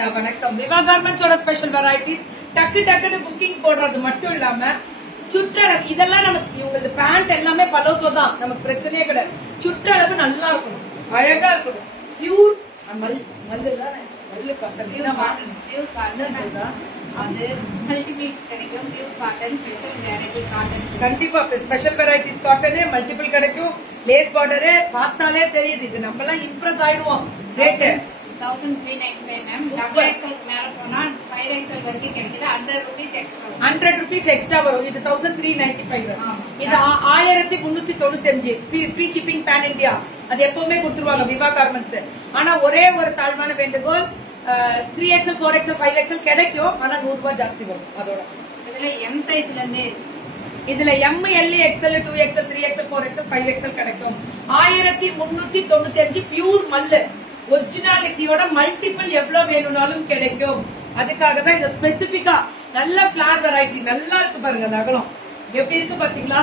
வணக்கம். விவா கார்மெண்ட்ஸோட special varieties டக்குன்னு booking போடுறது மட்டும் இல்லாம சுற்றளவு இதெல்லாம் நமக்கு இவங்களுக்கு பேண்ட் எல்லாமே பலோசோ தான், நமக்கு பிரச்சனையே கிடையாது. சுற்றளவு நல்லா இருக்கணும், அழகா இருக்கணும். பியூர் மல்லு கண்டிப்பா ஸ்பெஷல் வெரைட்டிஸ் காட்டன் மல்டிபிள் கிடைக்கும். லேஸ் பார்டரு பார்த்தாலே தெரியுது, இது நம்ம எல்லாம் இம்ப்ரெஸ் ஆயிடுவோம். ரேட்டு 100 rupees எக்ஸ்ட்ரா வரும். இது 1395. இது 1395 ஃப்ரீ ஷிப்பிங் பேன் இந்தியா. அது எப்பவுமே கொடுத்துருவாங்க விவா கார்மெண்ட்ஸ். ஆனா ஒரே ஒரு தாழ்வான வேண்டுகோள், 3XL 4XL 5XL கிடைக்கும், ஆனா 100 ரூபாய் ஜாஸ்தி வரும். அதோட இதுல M, L, XL, 2XL 3XL 4XL 5XL கிடைக்கும். 1395 பியூர் மல்லு ஒரிஜினாலிட்டியோட மல்டிபிள் எவ்வளவு வேணும்னாலும் கிடைக்கும். அதுக்காக தான் இந்த ஸ்பெசிபிக்கா நல்ல ஃபிளார் வெரைட்டி நல்லா இருக்கு பாருங்க. அந்த அகலம் எப்படி இருக்கு பாத்தீங்களா?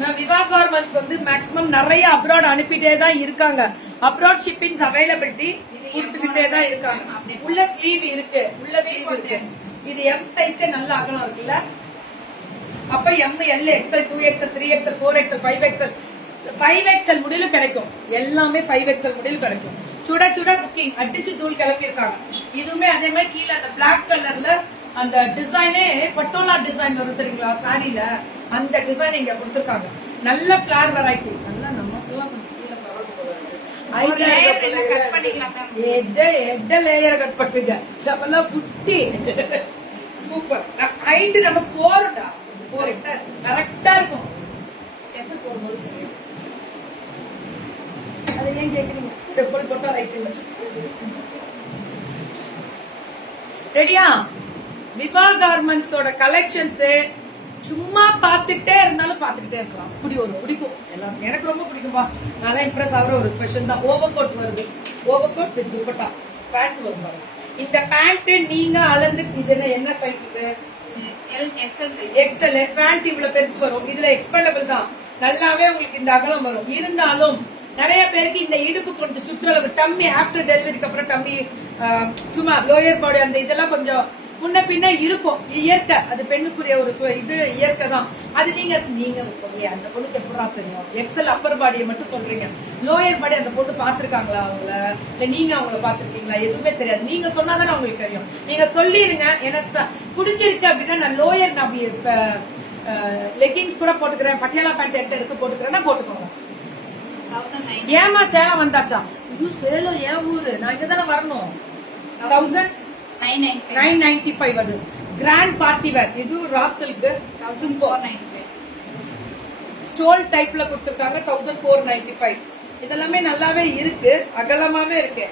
நான் விவா கார்மெண்ட்ஸ் வந்து மேக்ஸிமம் நிறைய அப்ராட் அனுப்பிட்டே தான் இருக்காங்க. அப்ராட் ஷிப்பிங்ஸ் அவைலபிலிட்டி கொடுத்துக்கிட்டே தான் இருக்காங்க. உள்ள ஸ்லீவ் இருக்கு, இது M சைஸே நல்ல அகலம் இருக்குல்ல. அப்ப M, L, XL, 2XL 3XL 4XL 5XL 5XL முடியல கிடைக்கும். எல்லாமே 5XL முடியல கிடைக்கும். சுட புக்கிங் அடிச்சு தூள் கிளப்பி இருக்காங்க. இதுவுமே அதே மாதிரி கீழே அந்த பிளாக் கலர்ல அந்த டிசைனே பட்டோலா டிசைன் வரும் தெரியுங்களா சாரியில, அந்த டிசைன் இங்க கொடுத்துருக்காங்க. நல்ல ஃபிளார் வெரைட்டி. நல்லா நமக்குலாம் லேயர் கட் பண்ணுங்க. புட்டி சூப்பர். ஹைட் நம்ம போறடா கரெக்டா இருக்கும். போடும்போது சரியா அதை ஏன் கேக்குறீங்க? செப்பல் போட்டா ரைட் இல்ல. ரெடியா? விவா கார்மெண்ட்ஸோட கலெக்ஷன்ஸ் சும்மா பாத்துட்டே இருந்தாலும் பாத்துக்கிட்டே இருக்கலாம். அப்படி ஒரு பிடிக்கும் எல்லாம். எனக்கு ரொம்ப பிடிக்கும்பா. நல்லா இம்ப்ரெஸ் ஆகிற ஒரு ஸ்பெஷல் தான். ஓவர் கோட் வருது, overcoat with dupatta pant வரும் பாருங்க. இந்த பேண்ட் நீங்க அளந்து இது என்ன சைஸ்? இது எக்ஸல் பேண்ட் இவ்வளவு பெருசு வரும். இதுல எக்ஸ்பெண்டபிள் தான், நல்லாவே உங்களுக்கு இந்த அகலம் வரும். இருந்தாலும் நிறைய பேருக்கு இந்த இடுப்பு கொஞ்சம் சுற்றளவு டம்மி ஆஃப்டர் டெலிவரிக்கு அப்புறம் டம்மி சும்மா லோயர் பாடி அந்த இதெல்லாம் கொஞ்சம் முன்ன பின்ன இருக்கும். இயற்கை, அது பெண்ணுக்குரிய ஒரு இது இயற்கை தான். அது நீங்க அந்த பொண்ணுக்கு எப்படா தெரியும்? எக்ஸல் அப்பர் பாடியை மட்டும் சொல்றீங்க, லோயர் பாடி அந்த பொண்ணு பாத்துருக்காங்களா அவங்கள? இல்ல நீங்க அவங்கள பாத்துருக்கீங்களா? எதுவுமே தெரியாது. நீங்க சொன்னாதானே அவங்களுக்கு தெரியும். நீங்க சொல்லிருங்க, எனக்கு பிடிச்சிருக்கு அப்படின்னா நான் லோயர் நான் லெகிங்ஸ் கூட போட்டுக்கிறேன், பட்டியாலா பேண்ட் எட்ட இருக்கு போட்டுக்கிறேன்னா போட்டுக்கோங்க. ஏமா சேலம் வந்தாச்சா? சேலம் ஏன் ஊரு? நான் இங்க தானே வரணும். 1995 அது கிராண்ட் பார்ட்டி வேர். இது ராசலுக்கு ஸ்டோல் டைப்ல கொடுத்திருக்காங்க. 1495. இதெல்லாமே நல்லாவே இருக்கு, அகலமாவே இருக்கு.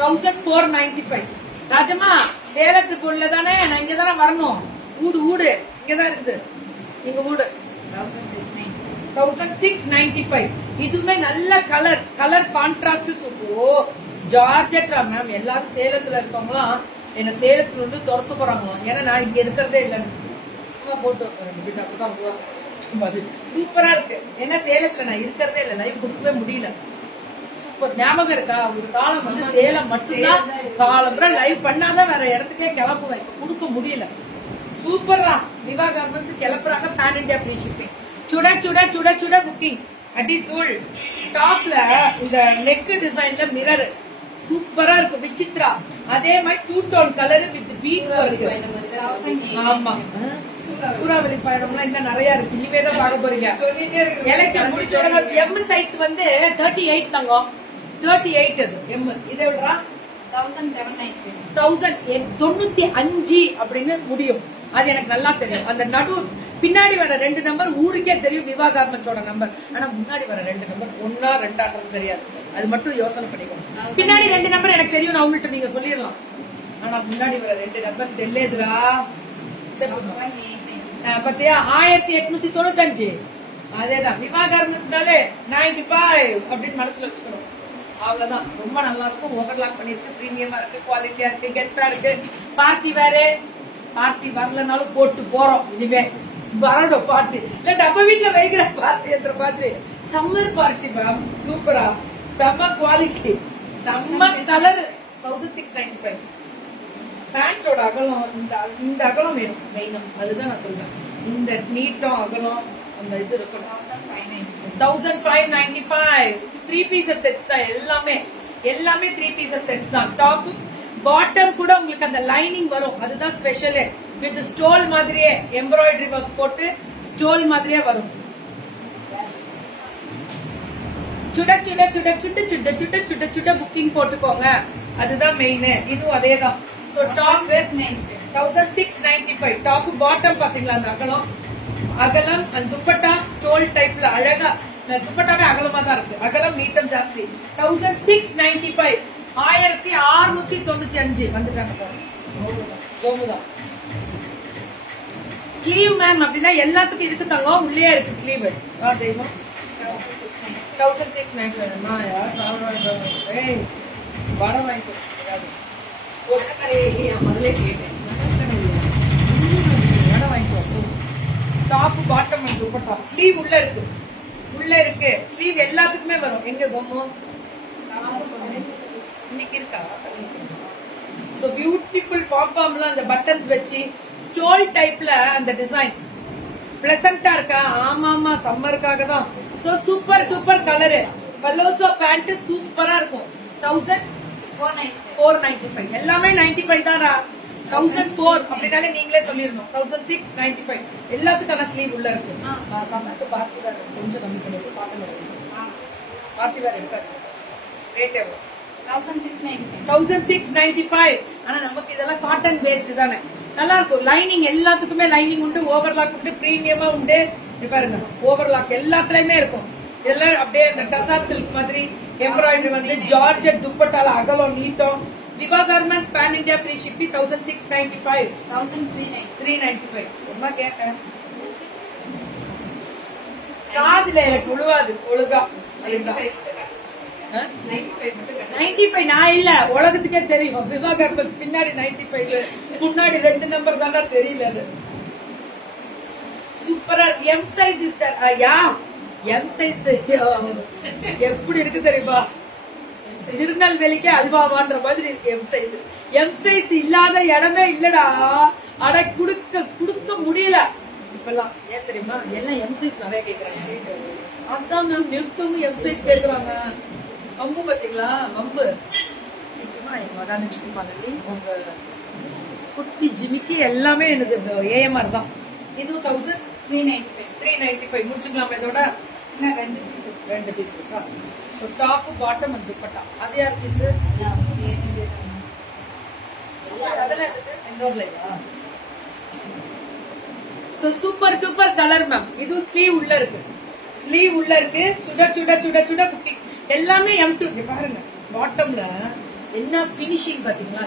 1495. ராஜமா சேலத்துக்கு உள்ளதானே, நான் இங்க தானே வரணும். ஊடு இங்கதான் இருக்குது எங்க ஊடு. 1695. இதுவுமே நல்ல கலர் கான்ட்ராஸ்ட் சூப்பர். ஜார்ஜெட்டா மேம். எல்லாரும் சேலத்துல இருக்கவங்களாம் என்ன சேலத்துல இருந்து துரத்து போறாங்களாம். ஏன்னா நான் இங்க இருக்கிறதே இல்லைன்னு போட்டு சூப்பரா இருக்கு. ஏன்னா சேலத்துல நான் இருக்கிறதே இல்லை, லைவ் கொடுக்கவே முடியல. சூப்பர். ஞாபகம் இருக்கா? ஒரு காலம் வந்து சேலம் மட்டும்தான் காலம் லைவ் பண்ணாதான் வேற இடத்துக்கே கிளப்புவேன். இப்ப கொடுக்க முடியல. சூப்பரா விவா கார்மெண்ட்ஸ் கிளப்புறாங்க. Pan India free shipping. சுட புக்கிங் அடி தூள். டாப்ல இந்த நெக் டிசைன்ல மிரர் சூப்பரா இருக்கு, விசித்ரா. அதே மாதிரி 2 டோன் கலர் வித் பீட்ஸ் வருது. ஆமா, சூறாவளி பயணம்லாம் இன்னும் நிறைய இருக்கு. இனிமே தான் பார்க்க போறீங்க. எலெக்ஷன் முடிச்ச எம் சைஸ் வந்து 38 தங்கம். 38 அது எம். இதை விடுறா 1095 அப்படின்னு முடியும். அது எனக்கு நல்லா தெரியும். அந்த நடு பின்னாடி வர 2 நம்பர் ஊருக்கே தெரியும், விவா கார்மெண்ட்ஸோட நம்பர். ஆனா முன்னாடி வர 2 நம்பர் 1 2 தெரியாது. அது மட்டும் யோசனை பண்ணிக்கணும். பின்னாடி 2 நம்பர் எனக்கு தெரியும், நான் உங்கள்கிட்ட நீங்க சொல்லிடலாம். ஆனா முன்னாடி வர 2 நம்பர் தெரியாதுடா. பத்தியா? 1895. அதேதான் விவா கார்மெண்ட்ஸ்னாலே 95 அப்படின்னு மனசுல வச்சுக்கணும். அவ்வளவுதான். ரொம்ப நல்லா இருக்கும். ஓவர்லாக் பண்ணிருக்கு, பிரீமியமா இருக்கு, குவாலிட்டியா இருக்கு, கெத்தா இருக்கு. பார்ட்டி வேற பார்ட்டி வரலனாலும் போட்டு போறோம். இனிமே வரணும் பார்ட்டி. இல்ல நம்ம வீட்டுல வைக்கிற பார்ட்டி என்ற மாதிரி சம்மர் பார்ட்டி மேம். சூப்பரா, செம்ம குவாலிட்டி, செம்ம கலர். 1695. பேண்டோட அகலம் இந்த அகலம் வேணும் மெயினா, அதுதான் நான் சொல்றேன். இந்த நீட்டம் அகலம் அந்த இது இருக்கணும். 1595. 3 பீசஸ் செட்ஸ் தான் எல்லாமே 3 பீசஸ் செட்ஸ் தான். டாப் பாட்டம் கூட உங்களுக்கு அந்த லைனிங் வரும், அதுதான் ஸ்பெஷல். வித் ஸ்டோல் மாதிரியே எம்ப்ராய்டரி ஒர்க் போட்டு ஸ்டோல் மாதிரியே வரும். சுட சுட சுட சுட சுட சுட சுட சுட புக்கிங் போட்டுக்கோங்க, அதுதான் மெயின். இதுவும் அதே தான். So top 1695. டாப் பாட்டம் பாத்தீங்களா அந்த அகலம் அந்த துப்பட்டா ஸ்டோல் டைப்ல அழகா. துப்பட்டாவே அகலமா தான் இருக்கு, அகலம் நீட்டம் ஜாஸ்தி. 1695. 1695 வந்துட்டாங்க பாருங்க. ஸ்லீவ் மேம் அப்படின்னா எல்லாத்துக்கும் இருக்கு தங்கம், உள்ளே இருக்கு ஸ்லீவ். தெய்வம் 1695. வடம் வாங்கிக்கோ, முதலே கேட்டேன். வடம் வாங்கிக்கோ. டாப் பாட்டம் துப்பட்டா ஸ்லீவ் உள்ள இருக்கு. ஸ்லீவ் எல்லாத்துக்குமே வரும். எங்க கோமோ இன்னைக்கு இருக்கா? சோ பியூட்டிஃபுல் பாம்பாம்ல அந்த பட்டன்ஸ் வச்சு ஸ்டோல் டைப்ல அந்த டிசைன் பிளசண்டா இருக்கா? ஆமாமா, சம்மருக்காக தான். So super duper colour. Palazzo pant சூப்பரா இருக்கும். 1495. எல்லாமே 95 தானா? 1004 அப்படினாலே நீங்களே சொல்லிரணும். 1695. எல்லாத்துக்கான ஸ்லீவ் உள்ள இருக்கு. சம்மருக்கு பார்ட்டி வேர் கொஞ்சம் கம்மி பண்ணிட்டு பார்ட்டி வேர் எடுக்காது. ரேட் எவ்வளவு? 1695. ஆனா நமக்கு இதெல்லாம் காட்டன் பேஸ்டு தானே, நல்லா இருக்கும். லைனிங் எல்லாத்துக்குமே லைனிங் உண்டு, ஓவர்லாக் உண்டு, பிரீமியமா உண்டு. பாருங்க ஓவர்லாக் எல்லாத்துலயுமே இருக்கும். இதெல்லாம் அப்படியே இந்த டசார் சில்க் மாதிரி எம்ப்ராய்டரி வந்து ஜார்ஜெட் துப்பட்டால அகலம் நீட்டம். Viva garments pan India free shipping. 1695. 1395. சும்மா கேட்டேன், காதுல எனக்கு உழுவாது ஒழுகா. 95 நான் இல்ல, உலகத்துக்கே தெரியும். விவா கார்மெண்ட்ஸ் பின்னாடி 95, முன்னாடி 2 நம்பர் தானே தெரியல. அது சூப்பரா M size is yeah M size எப்படி இருக்கு தெரியுமா? திருநெல்வேலிக்கே அல்வாவான்ற மாதிரி இருக்கு எம் சைஸ் இல்லாத இடமே இல்லடா. அட குடுக்க முடியல இப்பெல்லாம். ஏன் தெரியுமா? எல்லாம் எம் சைஸ் நிறைய கேக்குறாங்க. அதான் மேம் நிறுத்தவும் எம் சைஸ் கேக்குறாங்க. வம்பு பாத்தீங்களா? வம்பு எங்க மகாலட்சுமி உங்க குட்டி ஜிமிக்கு எல்லாமே எனக்கு ஏஎம்ஆர் தான். இது 1395. முடிச்சுக்கலாமா இதோட? 2 பீஸ் இருக்கா? So top bottom and dupatta. அது யார் பீஸ்? அதெல்லாம் இந்தோர்லயா? So super duper colour ma'am. இது ஸ்லீவ் உள்ள இருக்கு. சுட சுட சுட சுட குக்கிங் எல்லாமே M2. பாருங்க பாட்டம்ல என்ன பினிஷிங் பாத்தீங்களா?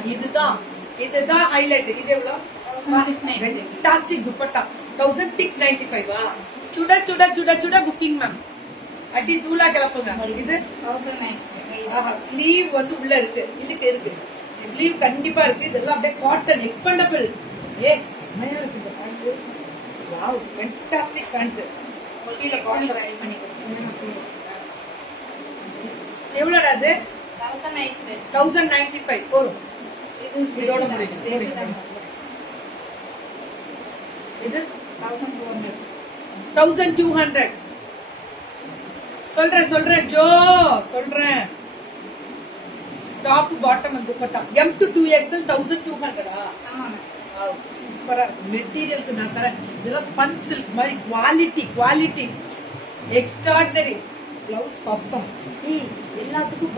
இதுதான் ஹைலைட். இது எவ்வளவு? ஃபேண்டாஸ்டிக் துப்பட்டா. 1695. சுட சுட சுட சுட புக்கிங் மேம். அடி தூளா கிளப்புங்க. இது 1095. ஸ்லீவ் வந்து உள்ள இருக்கு. ஸ்லீவ் கண்டிப்பா இருக்கு. இதெல்லாம் அப்படியே காட்டன் எக்ஸ்பெண்டபிள். எஸ் செமையா இருக்கு இந்த பேண்ட். Wow fantastic pant. எவ்வளோடா அது? 1095 போதும். இதோட இது 1200. சொல்றேன் ஜோ சொல்றேன். Top bottom dupatta M to 2XL 1200. சூப்பரா மெட்டீரியலுக்கு நான் தரேன். இதெல்லாம் ஸ்பஞ்ச் சில்க் மாதிரி குவாலிட்டி எக்ஸ்ட்ராடினரி. பிளவுஸ் பஃபா எல்லாத்துக்கும்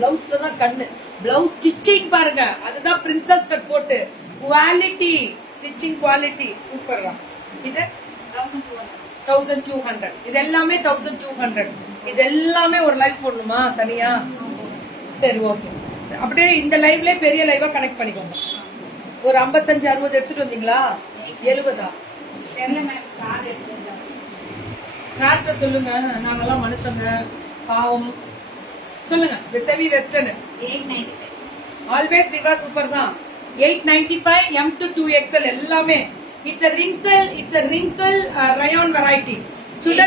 பிளவுஸ்ல தான் கண்ணு. பிளவுஸ் ஸ்டிச்சிங் பாருங்க, அதுதான் பிரின்சஸ் கட் போட்டு குவாலிட்டி ஸ்டிச்சிங் குவாலிட்டி சூப்பர் தான். இது 1200. இது எல்லாமே 1200. இது எல்லாமே ஒரு லைவ் போடணுமா தனியா? சரி ஓகே. அப்படியே இந்த லைவ்ல பெரிய லைவா கனெக்ட் பண்ணிக்கோங்க. ஒரு 55-60 எடுத்துட்டு வந்தீங்களா? 70. சார்ட்ட சொல்லுங்க, நாங்கெல்லாம் மனுஷங்க பாவம். சொல்லுங்க. செவி வெஸ்டர்ன் 895. ஆல்வேஸ் விவா சூப்பர் தான். 895 M to 2XL எல்லாமே. It's a wrinkle rayon variety. சுட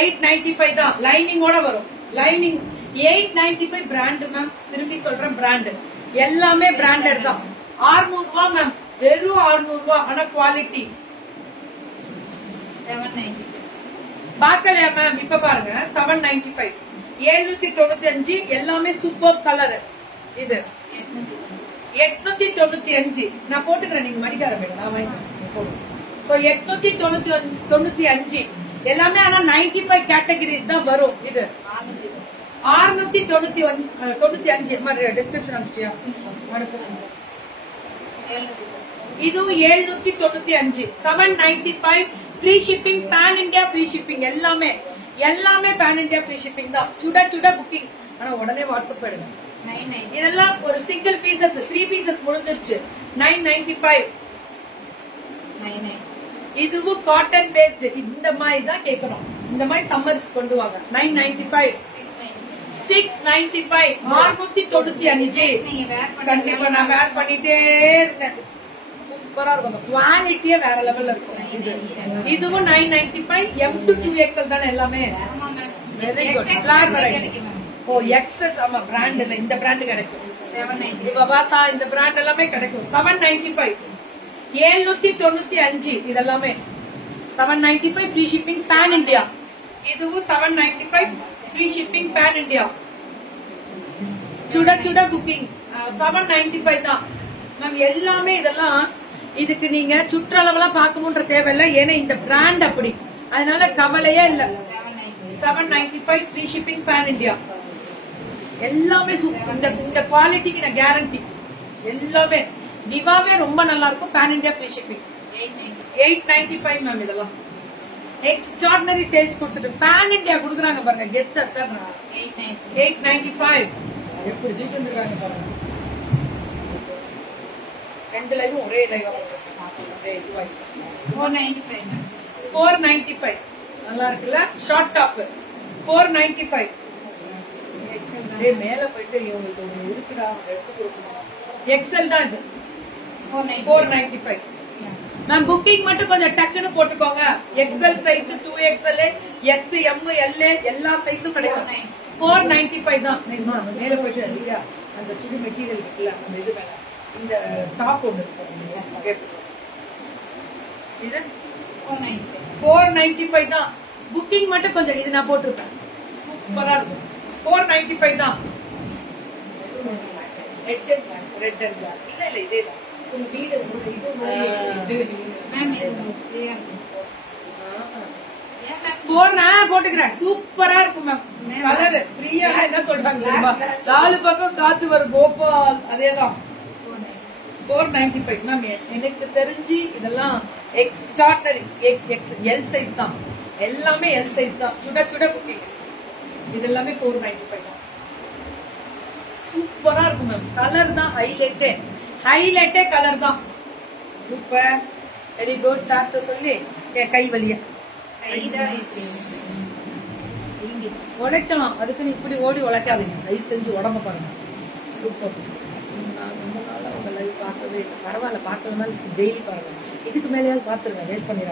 895 தான். லைனிங்கோட வரும். Lining 895 brand ma'am. திரும்பி சொல்றேன் பிராண்ட். எல்லாமே பிராண்டட் தான். 600 ரூபாய் மேம், வெறும் 600 ரூபாய். ஆனா குவாலிட்டி 790. பாக்கலையா மேம்? இப்ப பாருங்க 795, 795 எல்லாமே சூப்பர் கலர். இது 895 நான் போட்டுக்கிறேன், நீங்க மடிக்கார மேடம் நான் வாங்கிக்கிறேன். சோ 895 எல்லாமே. ஆனா 95 கேட்டகரிஸ் தான் வரும். இது 695 டிஸ்கிரிப்ஷன் அனுப்பிச்சியா? இதுவும் 795, 795 free shipping, pan India free shipping. எல்லாமே பேன் இந்தியா ஃப்ரீ ஷிப்பிங் தான். சுட புக்கிங். ஆனா உடனே வாட்ஸ்அப் பண்ணுங்க. இதெல்லாம் ஒரு சிங்கிள் பீசஸ், 3 பீசஸ் முடிஞ்சிருச்சு. 995. இதுவும் காட்டன் பேஸ்ட். இந்த மாதிரி தான் கேட்கணும். இந்த மாதிரி சம்மர் கொண்டு வாங்க. 995, 695, 695. கண்டிப்பா நான் வேர் பண்ணிட்டே இருந்தேன். சூப்பரா இருக்கும். குவாலிட்டியே வேற லெவல்ல இருக்கும். இதுவும் 995, M to 2XL தானே எல்லாமே. Very good. Flare variety. Oh எக்ஸஸ். ஆமா பிராண்ட்ல இந்த பிராண்ட் கிடைக்கும். 790 பபாசா இந்த பிராண்ட் எல்லாமே கிடைக்கும். 795, 795 இதெல்லாமே 795 ஃப்ரீ ஷிப்பிங் பேன் இந்தியா. இதுவும் 795 free shipping pan India. Suta booking 795 தான் மேம். எல்லாமே இதெல்லாம் இதுக்கு நீங்க சுற்றளவுலாம் பார்க்கணும்ன்ற தேவையில்லை. ஏன்னா இந்த பிராண்ட் அப்படி, அதனால கவலையே இல்ல. 795 ஃப்ரீ ஷிப்பிங் பேன் இந்தியா. எல்லாமே இந்த குவாலிட்டிக்கு நான் கேரண்டி. எல்லாமே விவாவே ரொம்ப நல்லா இருக்கும். Pan India free shipping. 895 ma'am. இதெல்லாம் எக்ஸ்ட்ராடினரி சேல்ஸ் கொடுத்துட்டு பேன் இந்தியா கொடுக்குறாங்க பாருங்க. கெத்த 895 எப்படி சீட் வந்துருக்காங்க பாருங்க. 2 லைவ் ஒரே லைவ். 495 நல்லா இருக்குல்ல. Short top 495. மேல போயிட்டு இவங்களுக்கு ஒரு இருக்குடா எடுத்து கொடுக்கணும். எக்ஸல் தான் இது. 495 மேம். புக்கிங் மட்டும் கொஞ்சம் டக்குன்னு போட்டுக்கோங்க. XL size, 2XL, S, M, L எல்லா சைஸும் கிடைக்கும். 495 தான். மேல போயிட்டு அந்த சுடி மெட்டீரியல் இருக்குல்ல, அந்த இது மேல இந்த டாப் ஒன்று இது 495 தான். புக்கிங் மட்டும் கொஞ்சம் இது நான் போட்டிருப்பேன். சூப்பரா இருக்கும். 495 தான். ரெட் இல்ல இதே தான். போட்டுக்கிறேன். சூப்பரா இருக்கும் மேம். கலர் ஃப்ரீயா என்ன சொல்றாங்க தெரியுமா? 4 பக்கம் காத்து வரும் கோபால். அதேதான் 495 மேம். எனக்கு தெரிஞ்சு இதெல்லாம் எக்ஸ்ட்ராடனரி எல் சைஸ் தான். எல்லாமே எல் சைஸ் தான். சுட புக்கிங். இது எல்லாமே 495 தான். சூப்பரா இருக்கும் மேம். கலர் தான் ஹைலைட்டே கலர் தான். Super, very good. சாப்பிட்டு சொல்லி என் கை வலிய உழைக்கலாம். அதுக்குன்னு இப்படி ஓடி உழைக்காதீங்க. தயவு செஞ்சு உடம்ப பாருங்க. சூப்பர். ரொம்ப நாள் அவங்க லைவ் பார்க்கவே இல்லை. பரவாயில்ல, பார்க்கறதுனால டெய்லி பாருங்க. இதுக்கு மேலேயாவது பார்த்துருங்க. வேஸ்ட் பண்ணிடுறாங்க.